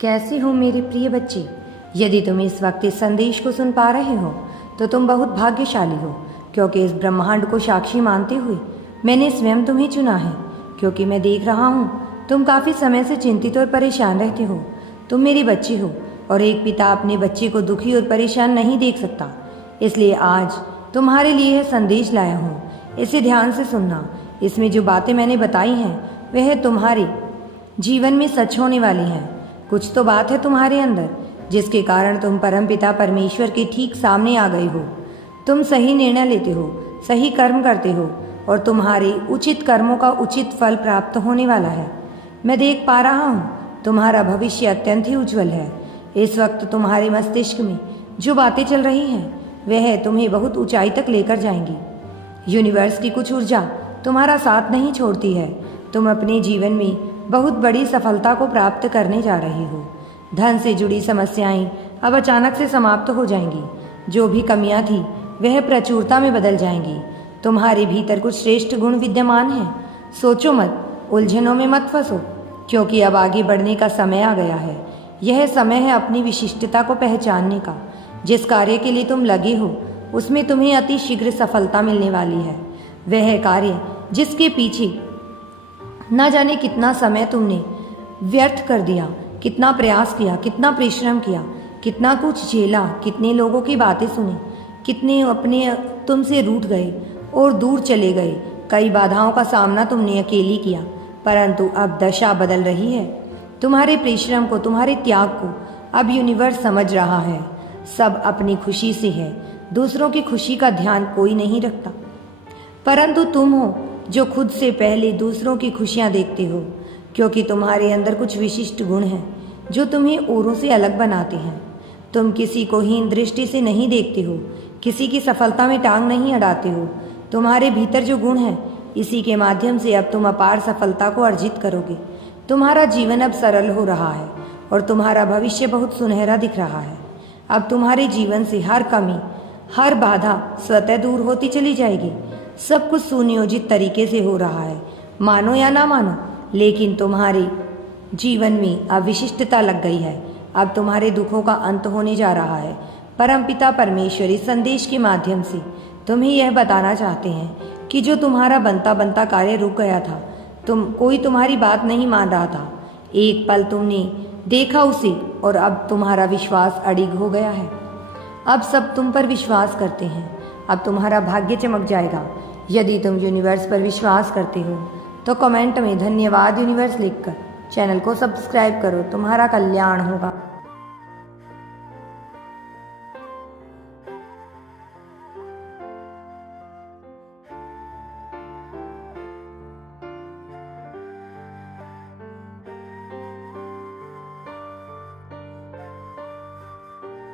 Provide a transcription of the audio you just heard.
कैसे हो मेरे प्रिय बच्चे। यदि तुम इस वक्त इस संदेश को सुन पा रहे हो तो तुम बहुत भाग्यशाली हो, क्योंकि इस ब्रह्मांड को साक्षी मानते हुए मैंने स्वयं तुम्हें चुना है। क्योंकि मैं देख रहा हूँ तुम काफ़ी समय से चिंतित और परेशान रहते हो। तुम मेरी बच्ची हो और एक पिता अपने बच्चे को दुखी और परेशान नहीं देख सकता। इसलिए आज तुम्हारे लिए यह संदेश लाया हूँ। इसे ध्यान से सुनना। इसमें जो बातें मैंने बताई हैं वह तुम्हारे जीवन में सच होने वाली हैं। कुछ तो बात है तुम्हारे अंदर जिसके कारण तुम परमपिता परमेश्वर के ठीक सामने आ गए हो। तुम सही निर्णय लेते हो, सही कर्म करते हो और तुम्हारे उचित कर्मों का उचित फल प्राप्त होने वाला है। मैं देख पा रहा हूँ तुम्हारा भविष्य अत्यंत ही उज्जवल है। इस वक्त तुम्हारे मस्तिष्क में जो बातें चल रही हैं वह तुम्हें बहुत ऊंचाई तक लेकर जाएंगी। यूनिवर्स की कुछ ऊर्जा तुम्हारा साथ नहीं छोड़ती है। तुम अपने जीवन में बहुत बड़ी सफलता को प्राप्त करने जा रही हो। धन से जुड़ी समस्याएं अब अचानक से समाप्त हो जाएंगी। जो भी कमियां थी वह प्रचुरता में बदल जाएंगी। तुम्हारे भीतर कुछ श्रेष्ठ गुण विद्यमान हैं। सोचो मत, उलझनों में मत फंसो, क्योंकि अब आगे बढ़ने का समय आ गया है। यह समय है अपनी विशिष्टता को पहचानने का। जिस कार्य के लिए तुम लगे हो उसमें तुम्हें अति शीघ्र सफलता मिलने वाली है। वह कार्य जिसके पीछे न जाने कितना समय तुमने व्यर्थ कर दिया, कितना प्रयास किया, कितना परिश्रम किया, कितना कुछ झेला, कितने लोगों की बातें सुनी, कितने अपने तुमसे रूठ गए और दूर चले गए। कई बाधाओं का सामना तुमने अकेली किया, परंतु अब दशा बदल रही है। तुम्हारे परिश्रम को, तुम्हारे त्याग को अब यूनिवर्स समझ रहा है। सब अपनी खुशी से है, दूसरों की खुशी का ध्यान कोई नहीं रखता, परंतु तुम हो जो खुद से पहले दूसरों की खुशियां देखते हो। क्योंकि तुम्हारे अंदर कुछ विशिष्ट गुण हैं जो तुम्हें औरों से अलग बनाते हैं। तुम किसी को हीन दृष्टि से नहीं देखते हो, किसी की सफलता में टांग नहीं अड़ाते हो। तुम्हारे भीतर जो गुण है इसी के माध्यम से अब तुम अपार सफलता को अर्जित करोगे। तुम्हारा जीवन अब सरल हो रहा है और तुम्हारा भविष्य बहुत सुनहरा दिख रहा है। अब तुम्हारे जीवन से हर कमी, हर बाधा स्वतः दूर होती चली जाएगी। सब कुछ सुनियोजित तरीके से हो रहा है, मानो या ना मानो, लेकिन तुम्हारे जीवन में अब विशिष्टता लग गई है। अब तुम्हारे दुखों का अंत होने जा रहा है। परमपिता परमेश्वर इस संदेश के माध्यम से तुम्हें यह बताना चाहते हैं कि जो तुम्हारा बनता बनता कार्य रुक गया था, कोई तुम्हारी बात नहीं मान रहा था, एक पल तुमने देखा उसे और अब तुम्हारा विश्वास अडिग हो गया है। अब सब तुम पर विश्वास करते हैं। अब तुम्हारा भाग्य चमक जाएगा। यदि तुम यूनिवर्स पर विश्वास करते हो तो कमेंट में धन्यवाद यूनिवर्स लिखकर चैनल को सब्सक्राइब करो। तुम्हारा कल्याण होगा।